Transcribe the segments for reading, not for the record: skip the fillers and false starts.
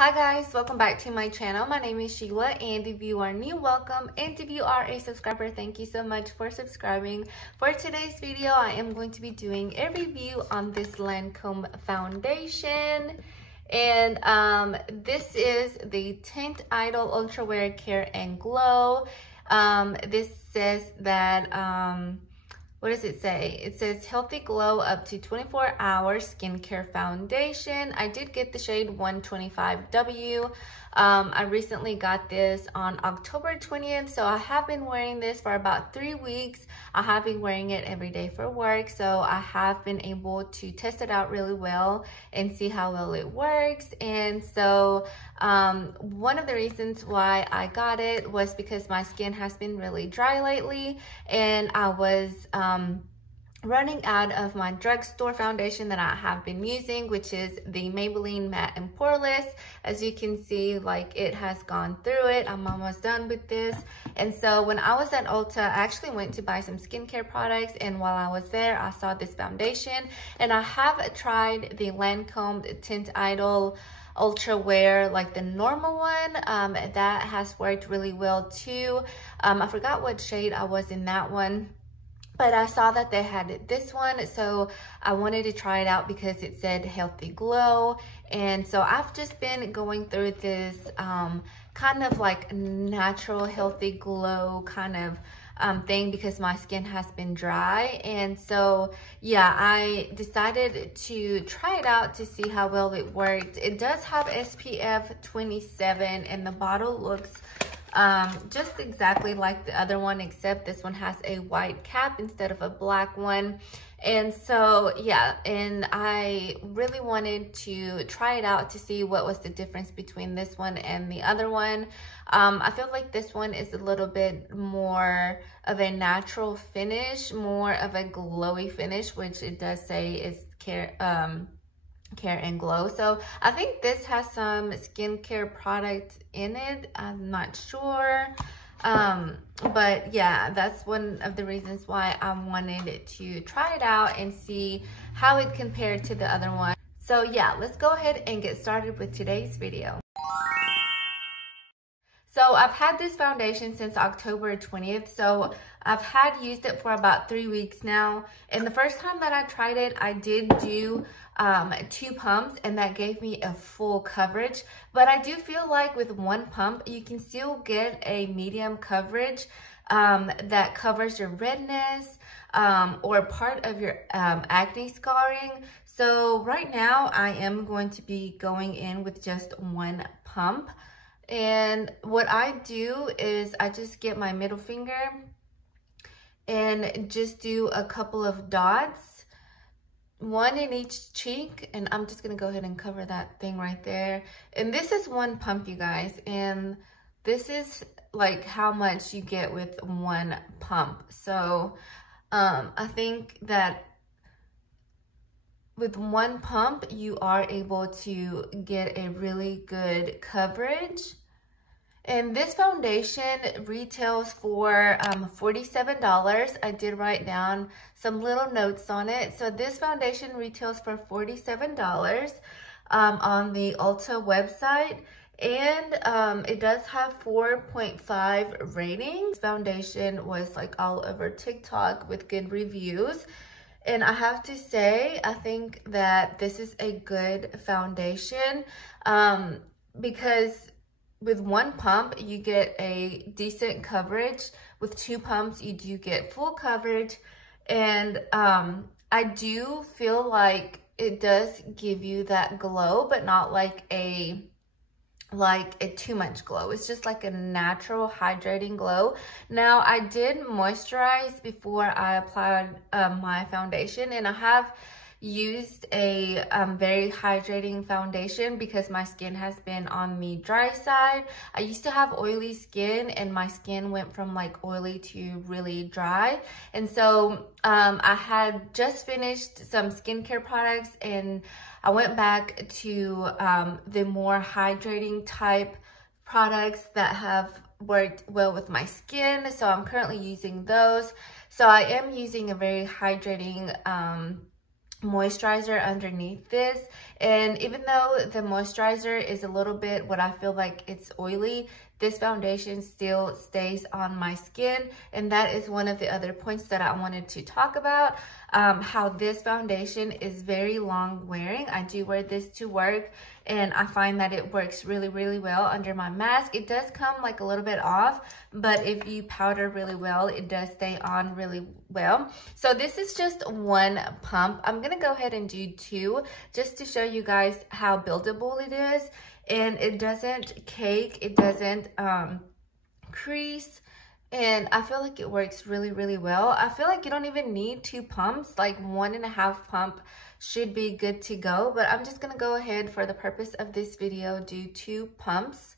Hi guys, welcome back to my channel. My name is Sheila, and if you are new, welcome, and if you are a subscriber, thank you so much for subscribing. For today's video, I am going to be doing a review on this Lancome foundation, and this is the Teint Idole Ultra Wear Care and Glow. This says that what does it say? It says healthy glow up to 24 hours skincare foundation. I did get the shade 125W. I recently got this on October 20th, so I have been wearing this for about 3 weeks. I have been wearing it every day for work, so I have been able to test it out really well and see how well it works. And so one of the reasons why I got it was because my skin has been really dry lately, and I was running out of my drugstore foundation that I have been using, which is the Maybelline Matte and Poreless. As you can see, like, it has gone through it. I'm almost done with this. And so when I was at Ulta, I actually went to buy some skincare products, and while I was there, I saw this foundation, and I have tried the Lancome Teint Idole Ultra Wear, like the normal one. That has worked really well too. I forgot what shade I was in that one, but I saw that they had this one, so I wanted to try it out because it said healthy glow. And so I've just been going through this kind of like natural healthy glow kind of thing because my skin has been dry. And so yeah, I decided to try it out to see how well it worked. It does have SPF 27, and the bottle looks just exactly like the other one, except this one has a white cap instead of a black one. And so yeah, and I really wanted to try it out to see what was the difference between this one and the other one. I feel like this one is a little bit more of a natural finish, more of a glowy finish, which it does say is care and glow. So I think this has some skincare product in it. I'm not sure. But yeah, that's one of the reasons why I wanted to try it out and see how it compared to the other one. So yeah, let's go ahead and get started with today's video. So I've had this foundation since October 20th. So I've used it for about 3 weeks now. And the first time that I tried it, I did do 2 pumps, and that gave me a full coverage. But I do feel like with 1 pump, you can still get a medium coverage that covers your redness or part of your acne scarring. So right now I am going to be going in with just 1 pump. And what I do is I just get my middle finger and just do a couple of dots, 1 in each cheek, and I'm just gonna go ahead and cover that thing right there. And this is 1 pump, you guys, and this is like how much you get with 1 pump. So I think that with 1 pump, you are able to get a really good coverage. And this foundation retails for $47. I did write down some little notes on it. So this foundation retails for $47 on the Ulta website. And it does have 4.5 ratings. This foundation was like all over TikTok with good reviews. And I have to say, I think that this is a good foundation because with 1 pump, you get a decent coverage. With 2 pumps, you do get full coverage. And I do feel like it does give you that glow, but not like a too much glow. It's just like a natural hydrating glow. Now, I did moisturize before I applied my foundation, and I have used a very hydrating foundation because my skin has been on the dry side. I used to have oily skin, and my skin went from like oily to really dry. And so I had just finished some skincare products, and I went back to the more hydrating type products that have worked well with my skin. So I'm currently using those. So I am using a very hydrating moisturizer underneath this, And even though the moisturizer is a little bit what I feel like it's oily, this foundation still stays on my skin. And that is one of the other points that I wanted to talk about, how this foundation is very long wearing. I do wear this to work, and I find that it works really, really well under my mask. It does come like a little bit off, but if you powder really well, it does stay on really well. So this is just one pump. I'm gonna go ahead and do two just to show you guys how buildable it is. And it doesn't cake, it doesn't crease, and I feel like it works really, really well. I feel like you don't even need two pumps, like 1.5 pump should be good to go, but I'm just gonna go ahead for the purpose of this video, do 2 pumps.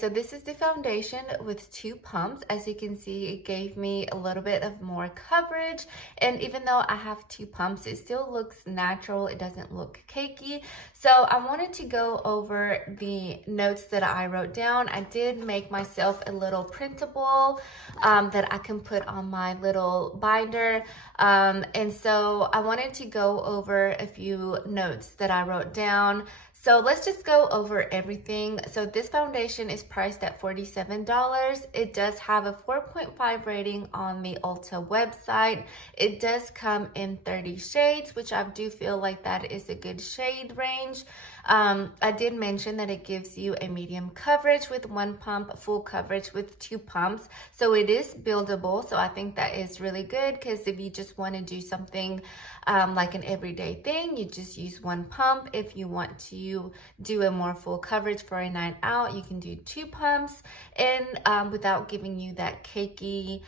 So this is the foundation with 2 pumps. As you can see, it gave me a little bit of more coverage, and even though I have 2 pumps, it still looks natural. It doesn't look cakey. So I wanted to go over the notes that I wrote down. I did make myself a little printable that I can put on my little binder, and so I wanted to go over a few notes that I wrote down. So let's just go over everything. So this foundation is priced at $47. It does have a 4.5 rating on the Ulta website. It does come in 30 shades, which I do feel like that is a good shade range. I did mention that it gives you a medium coverage with 1 pump, full coverage with 2 pumps. So it is buildable. So I think that is really good, because if you just want to do something like an everyday thing, you just use 1 pump. If you want to do a more full coverage for a night out, you can do 2 pumps, and without giving you that cakey,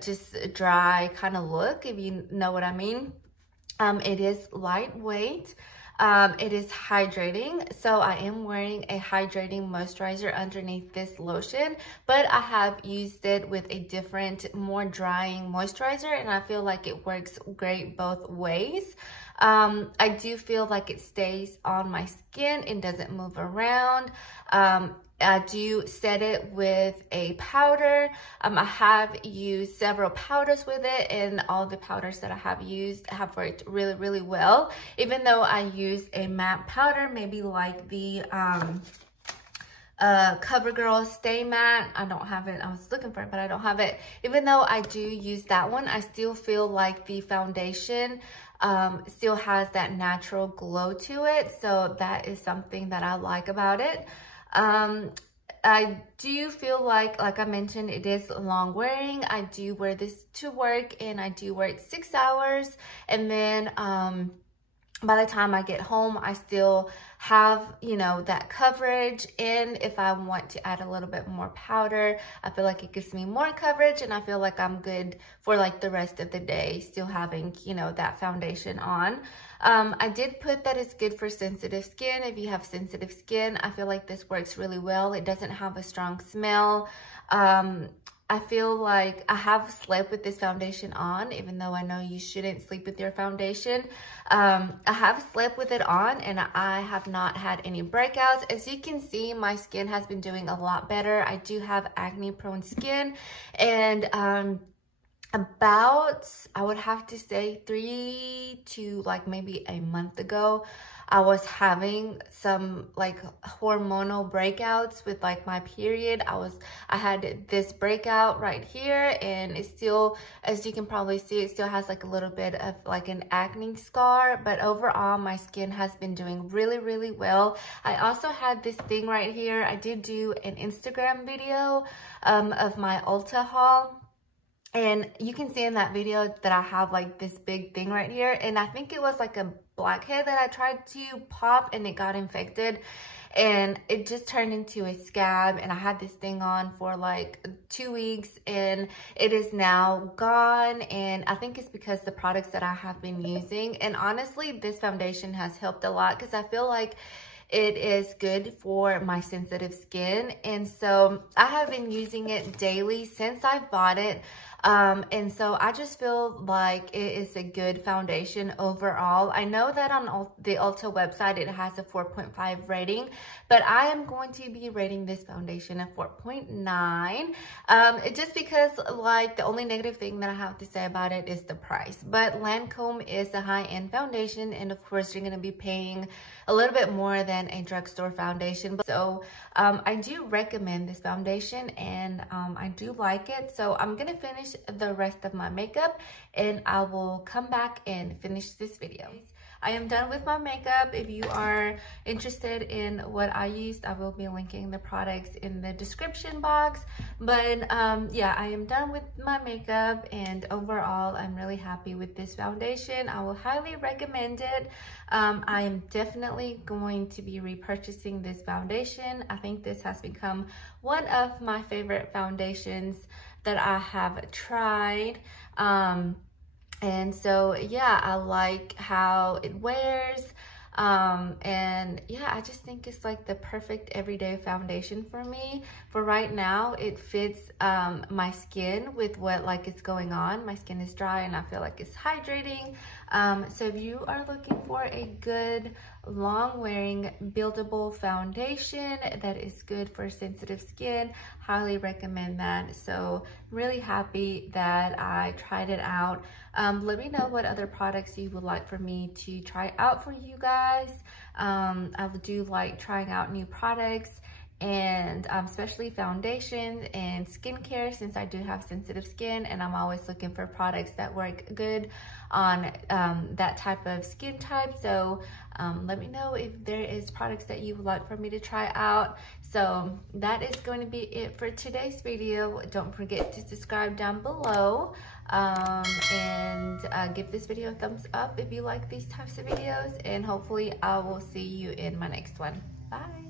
just dry kind of look, if you know what I mean. It is lightweight. It is hydrating, so I am wearing a hydrating moisturizer underneath this lotion, but I have used it with a different, more drying moisturizer, and I feel like it works great both ways. I do feel like it stays on my skin and doesn't move around. I do set it with a powder. I have used several powders with it, and all the powders that I have used have worked really, really well. Even though I use a matte powder, maybe like the Covergirl Stay Matte. I don't have it. I was looking for it, but I don't have it. Even though I do use that one, I still feel like the foundation still has that natural glow to it. So that is something that I like about it. I do feel like I mentioned, it is long wearing. I do wear this to work, and I do wear it 6 hours. And then by the time I get home, I still have, you know, that coverage. And if I want to add a little bit more powder, I feel like it gives me more coverage, and I feel like I'm good for like the rest of the day, still having, you know, that foundation on. I did put that it's good for sensitive skin. If you have sensitive skin, I feel like this works really well. It doesn't have a strong smell. I feel like I have slept with this foundation on, even though I know you shouldn't sleep with your foundation. I have slept with it on, and I have not had any breakouts. As you can see, my skin has been doing a lot better. I do have acne prone skin, and about, I would have to say 3 to like maybe a month ago, I was having some like hormonal breakouts with like my period. I had this breakout right here, and it still, as you can probably see, it still has like a little bit of like an acne scar, but overall my skin has been doing really, really well. I also had this thing right here. I did do an Instagram video of my Ulta haul. And you can see in that video that I have like this big thing right here. And I think it was like a blackhead that I tried to pop and it got infected. And it just turned into a scab, and I had this thing on for like 2 weeks and it is now gone. And I think it's because the products that I have been using, and honestly this foundation has helped a lot because I feel like it is good for my sensitive skin. And so I have been using it daily since I bought it. And so I just feel like it is a good foundation overall. I know that on the Ulta website it has a 4.5 rating, but I am going to be rating this foundation a 4.9. Just because like the only negative thing that I have to say about it is the price. But Lancome is a high-end foundation, and of course you're going to be paying a little bit more than a drugstore foundation. So I do recommend this foundation, and I do like it. So I'm going to finish the rest of my makeup and I will come back and finish this video. I am done with my makeup. If you are interested in what I used, I will be linking the products in the description box. But yeah, I am done with my makeup, and overall I'm really happy with this foundation. I will highly recommend it. I am definitely going to be repurchasing this foundation. I think this has become one of my favorite foundations that I have tried. And so yeah, I like how it wears, and yeah, I just think it's like the perfect everyday foundation for me. For right now, it fits my skin with what like is going on. My skin is dry and I feel like it's hydrating. So if you are looking for a good long wearing buildable foundation that is good for sensitive skin, highly recommend that. So really happy that I tried it out. Let me know what other products you would like for me to try out for you guys. I do like trying out new products, and especially foundation and skincare, since I do have sensitive skin, and I'm always looking for products that work good on that type of skin type. So let me know if there is products that you would like for me to try out. So that is going to be it for today's video. Don't forget to subscribe down below, and give this video a thumbs up if you like these types of videos, and hopefully I will see you in my next one. Bye.